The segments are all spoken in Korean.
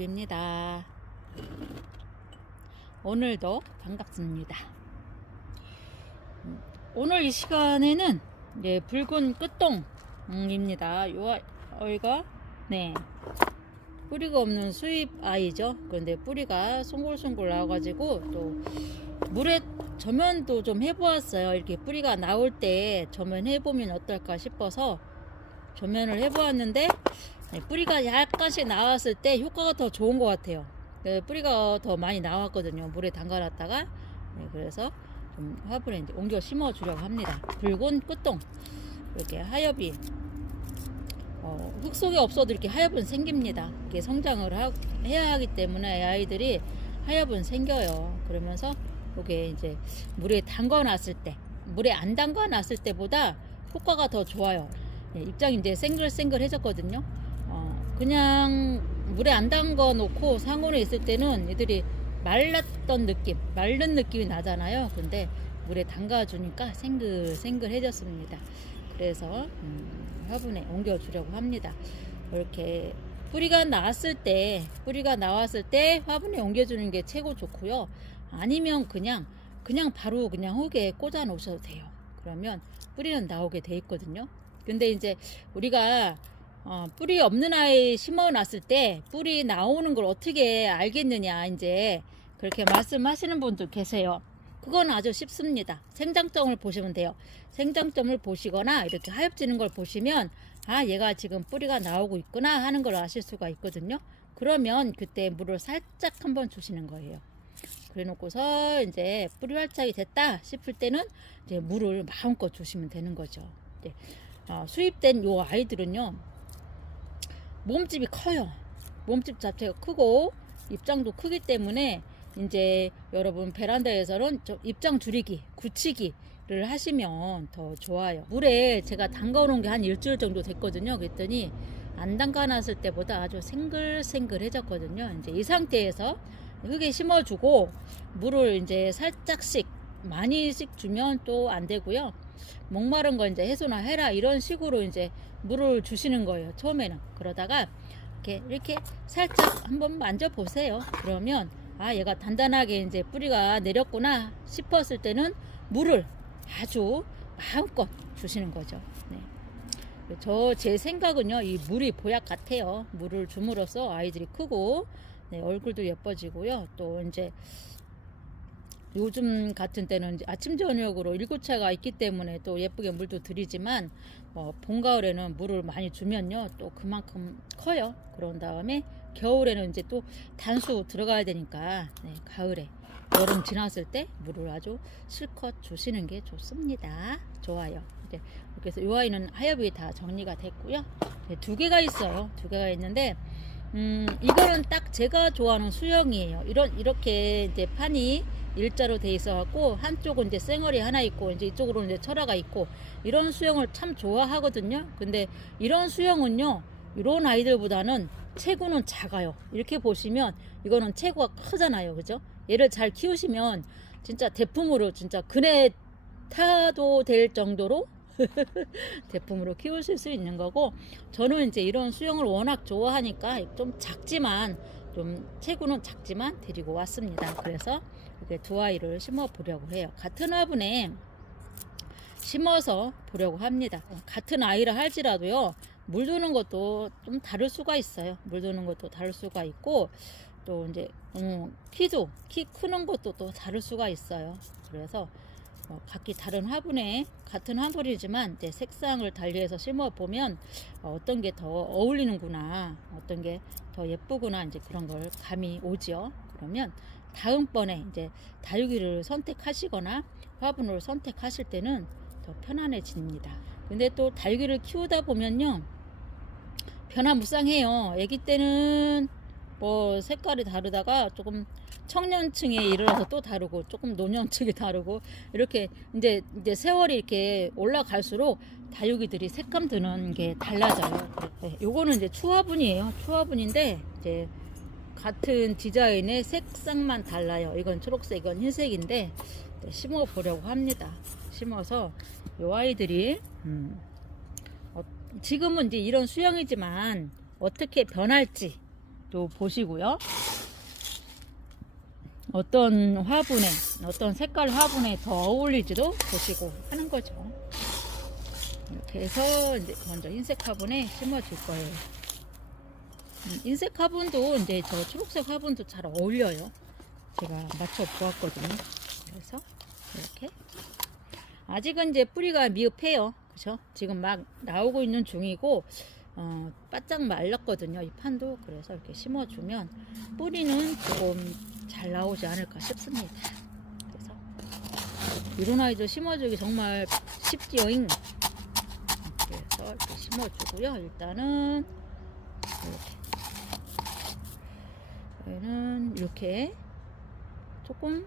하엽입니다. 오늘도 반갑습니다. 오늘 이 시간에는 붉은 끝동입니다. 요 아이가 뿌리가 없는 수입 아이죠. 그런데 뿌리가 송골송골 나와가지고 또 물에 저면도 좀 해보았어요. 이렇게 뿌리가 나올 때 저면 해보면 어떨까 싶어서 저면을 해보았는데 뿌리가 약간씩 나왔을 때 효과가 더 좋은 것 같아요. 뿌리가 더 많이 나왔거든요. 물에 담가놨다가 그래서 좀 화분에 이제 옮겨 심어 주려고 합니다. 붉은 끝동 이렇게 하엽이 흙 속에 없어도 이렇게 하엽은 생깁니다. 이렇게 성장을 해야 하기 때문에 아이들이 하엽은 생겨요. 그러면서 이게 이제 물에 담가놨을 때, 물에 안 담가놨을 때보다 효과가 더 좋아요. 입장이 이제 생글생글해졌거든요. 그냥 물에 안 담가 놓고 상온에 있을 때는 애들이 말랐던 느낌, 마른 느낌이 나잖아요. 근데 물에 담가 주니까 생글생글해졌습니다. 그래서 화분에 옮겨 주려고 합니다. 이렇게 뿌리가 나왔을 때 화분에 옮겨 주는 게 최고 좋고요. 아니면 그냥 바로 그냥 흙에 꽂아 놓으셔도 돼요. 그러면 뿌리는 나오게 돼 있거든요. 근데 이제 우리가 뿌리 없는 아이 심어 놨을 때 뿌리 나오는 걸 어떻게 알겠느냐, 이제 그렇게 말씀하시는 분도 계세요. 그건 아주 쉽습니다. 생장점을 보시면 돼요. 생장점을 보시거나 이렇게 하엽지는 걸 보시면 얘가 지금 뿌리가 나오고 있구나 하는 걸 아실 수가 있거든요. 그러면 그때 물을 살짝 한번 주시는 거예요. 그래 놓고서 이제 뿌리 활착이 됐다 싶을 때는 이제 물을 마음껏 주시면 되는 거죠. 수입된 요 아이들은요, 몸집이 커요. 몸집 자체가 크고 입장도 크기 때문에 이제 여러분 베란다에서는 입장 줄이기, 굳히기를 하시면 더 좋아요. 물에 제가 담가 놓은 게 한 일주일 정도 됐거든요. 그랬더니 안 담가 놨을 때보다 아주 생글생글해졌거든요. 이제 이 상태에서 흙에 심어주고 물을 이제 살짝씩 많이씩 주면 또 안 되고요. 목마른 거 이제 해소나 해라 이런 식으로 이제 물을 주시는 거예요. 처음에는. 그러다가 이렇게 살짝 한번 만져보세요. 그러면 얘가 단단하게 이제 뿌리가 내렸구나 싶었을 때는 물을 아주 마음껏 주시는 거죠. 제 생각은요, 이 물이 보약 같아요. 물을 줌으로써 아이들이 크고 얼굴도 예뻐지고요. 또 이제 요즘 같은 때는 아침 저녁으로 일교차가 있기 때문에 또 예쁘게 물도 드리지만 봄 가을에는 물을 많이 주면요 또 그만큼 커요. 그런 다음에 겨울에는 이제 또 단수 들어가야 되니까 가을에 여름 지났을 때 물을 아주 실컷 주시는 게 좋습니다. 좋아요. 이렇게 해서 이 아이는 하엽이 다 정리가 됐고요. 두 개가 있어요. 두 개가 있는데 이거는 딱 제가 좋아하는 수영이에요. 이렇게 이제 판이 일자로 돼 있어 갖고 한쪽은 이제 쌩얼이 하나 있고 이제 이쪽으로는 이제 철화가 있고 이런 수영을 참 좋아하거든요. 근데 이런 수영은요, 이런 아이들보다는 체구는 작아요. 이렇게 보시면 이거는 체구가 크잖아요. 그죠? 얘를 잘 키우시면 진짜 대품으로 진짜 그네 타도 될 정도로 대품으로 키우실 수 있는 거고, 저는 이제 이런 수영을 워낙 좋아하니까 좀 작지만 좀 체구는 작지만 데리고 왔습니다. 그래서 이렇게 두 아이를 심어 보려고 해요. 같은 화분에 심어서 보려고 합니다. 같은 아이라 할지라도요, 물 주는 것도 좀 다를 수가 있어요. 물 주는 것도 다를 수가 있고, 또 이제 키 크는 것도 또 다를 수가 있어요. 그래서 각기 다른 화분에 같은 화분이지만 이제 색상을 달리해서 심어 보면 어떤 게 더 어울리는구나, 어떤 게 더 예쁘구나, 이제 그런 걸 감이 오죠. 그러면 다음번에 이제 다육이를 선택하시거나 화분을 선택하실 때는 더 편안해집니다. 근데 또 다육이를 키우다 보면요, 변화무쌍해요. 아기 때는 색깔이 다르다가 조금 청년층에 이르러서 또 다르고, 조금 노년층이 다르고, 이렇게 이제 세월이 이렇게 올라갈수록 다육이들이 색감 드는 게 달라져요. 요거는 이제 추화분이에요. 추화분인데 이제 같은 디자인의 색상만 달라요. 이건 초록색, 이건 흰색인데 심어 보려고 합니다. 심어서 요 아이들이 지금은 이제 이런 수영이지만 어떻게 변할지 또 보시고요. 어떤 화분에, 어떤 색깔 화분에 더 어울리지도 보시고 하는 거죠. 이렇게 해서 이제 먼저 흰색 화분에 심어줄 거예요. 흰색 화분도 이제 저 초록색 화분도 잘 어울려요. 제가 맞춰 보았거든요. 그래서 이렇게 아직은 이제 뿌리가 미흡해요. 그죠? 지금 막 나오고 있는 중이고 바짝 말랐거든요. 이 판도. 그래서 이렇게 심어주면 뿌리는 조금 잘 나오지 않을까 싶습니다. 그래서 이런 아이들 심어주기 정말 쉽지요잉. 그래서 이렇게 심어주고요. 일단은 얘는 이렇게 조금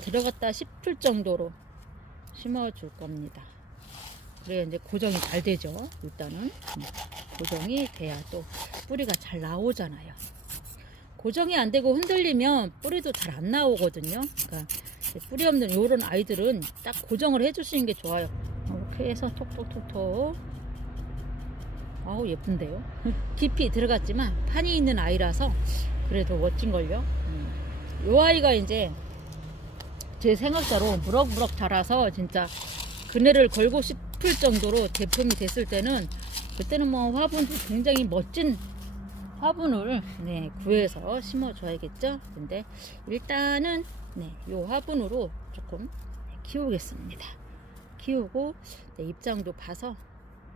들어갔다 싶을 정도로 심어줄 겁니다. 그래야 이제 고정이 잘 되죠. 일단은 고정이 돼야 또 뿌리가 잘 나오잖아요. 고정이 안 되고 흔들리면 뿌리도 잘 안 나오거든요. 그러니까 뿌리 없는 이런 아이들은 딱 고정을 해주시는 게 좋아요. 이렇게 해서 톡톡톡톡. 아우 예쁜데요. 깊이 들어갔지만 판이 있는 아이라서 그래도 멋진걸요. 이 아이가 이제 제 생각대로 무럭무럭 자라서 진짜 그네를 걸고 싶을 정도로 제품이 됐을 때는 그때는 뭐 화분도 굉장히 멋진 화분을 구해서 심어줘야겠죠. 근데 일단은 이 화분으로 조금 키우겠습니다. 키우고 입장도 봐서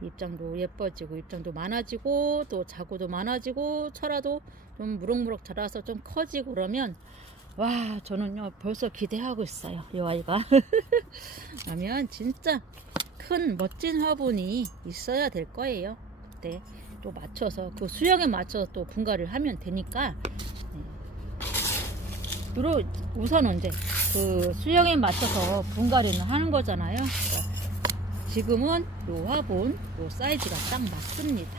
입장도 예뻐지고 입장도 많아지고 또 자구도 많아지고 철화도 좀 무럭무럭 자라서 좀 커지고 그러면 와 저는요 벌써 기대하고 있어요. 이 아이가 그러면 진짜 큰 멋진 화분이 있어야 될 거예요. 그때 또 맞춰서 그 수영에 맞춰서 또 분갈이를 하면 되니까 우선은 이제 그 수영에 맞춰서 분갈이는 하는 거잖아요. 그러니까 지금은 요 화분 요 사이즈가 딱 맞습니다.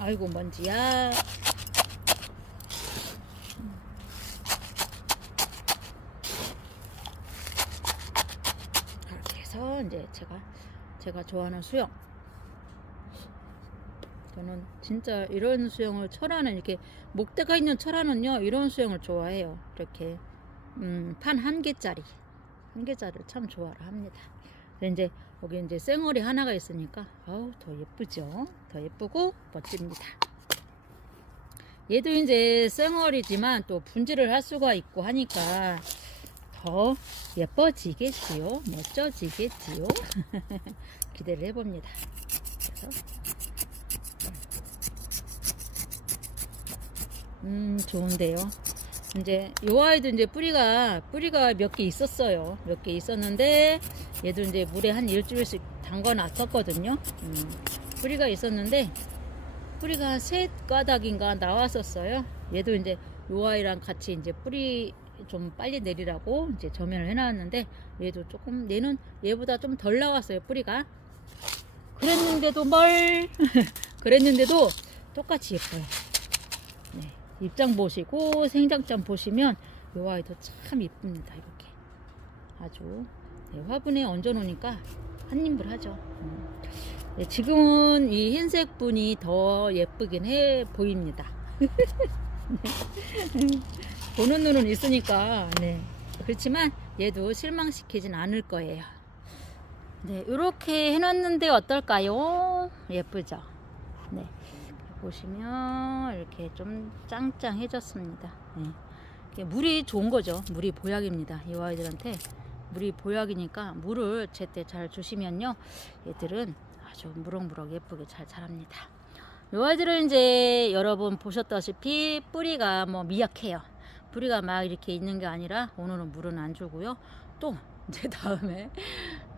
아이고 먼지야. 이렇게 해서 이제 제가 좋아하는 수영. 저는 진짜 이런 수영을 철화는 이렇게 목대가 있는 철화는요 이런 수영을 좋아해요. 이렇게 판 한 개짜리를 참 좋아를 합니다. 근데 이제 여기 이제 쌩얼이 하나가 있으니까 아우 더 예쁘죠. 더 예쁘고 멋집니다. 얘도 이제 쌩얼이지만 또 분질을 할 수가 있고 하니까 더 예뻐지겠지요. 멋져지겠지요. 기대를 해봅니다. 그래서 좋은데요. 이제 요 아이도 이제 뿌리가 몇 개 있었어요. 몇 개 있었는데 얘도 이제 물에 한 일주일씩 담가 놨었거든요. 뿌리가 있었는데 뿌리가 3가닥인가 나왔었어요. 얘도 이제 요 아이랑 같이 이제 뿌리 좀 빨리 내리라고 이제 저면을 해놨는데 얘도 조금 얘는 얘보다 좀 덜 나왔어요. 뿌리가. 그랬는데도 그랬는데도 똑같이 예뻐요. 입장 보시고 생장점 보시면 이 아이도 참 이쁩니다. 이렇게 아주 화분에 얹어 놓으니까 한님불 하죠. 지금은 이 흰색 분이 더 예쁘긴 해 보입니다. 보는 눈은 있으니까 그렇지만 얘도 실망시키진 않을 거예요. 이렇게 해놨는데 어떨까요? 예쁘죠? 보시면 이렇게 좀 짱짱해졌습니다. 물이 좋은 거죠. 물이 보약입니다. 이 아이들한테 물이 보약이니까 물을 제때 잘 주시면요 얘들은 아주 무럭무럭 예쁘게 잘 자랍니다. 이 아이들은 이제 여러분 보셨다시피 뿌리가 뭐 미약해요. 뿌리가 막 이렇게 있는 게 아니라 오늘은 물은 안 주고요. 또 이제 다음에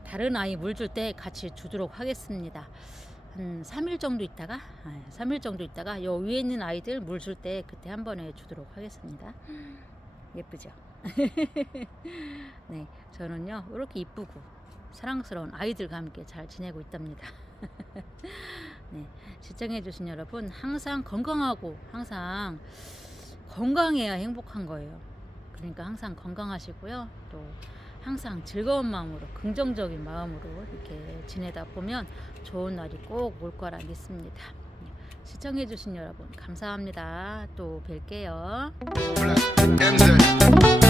다른 아이 물 줄 때 같이 주도록 하겠습니다. 한 3일 정도 있다가 요 위에 있는 아이들 물 줄 때 그때 한 번에 주도록 하겠습니다. 예쁘죠? 저는요 이렇게 이쁘고 사랑스러운 아이들과 함께 잘 지내고 있답니다. 시청해 주신 여러분 항상 건강하고 항상 건강해야 행복한 거예요. 그러니까 항상 건강하시고요. 또 항상 즐거운 마음으로 긍정적인 마음으로 이렇게 지내다 보면 좋은 날이 꼭 올 거라 믿습니다. 시청해주신 여러분 감사합니다. 또 뵐게요. MZ.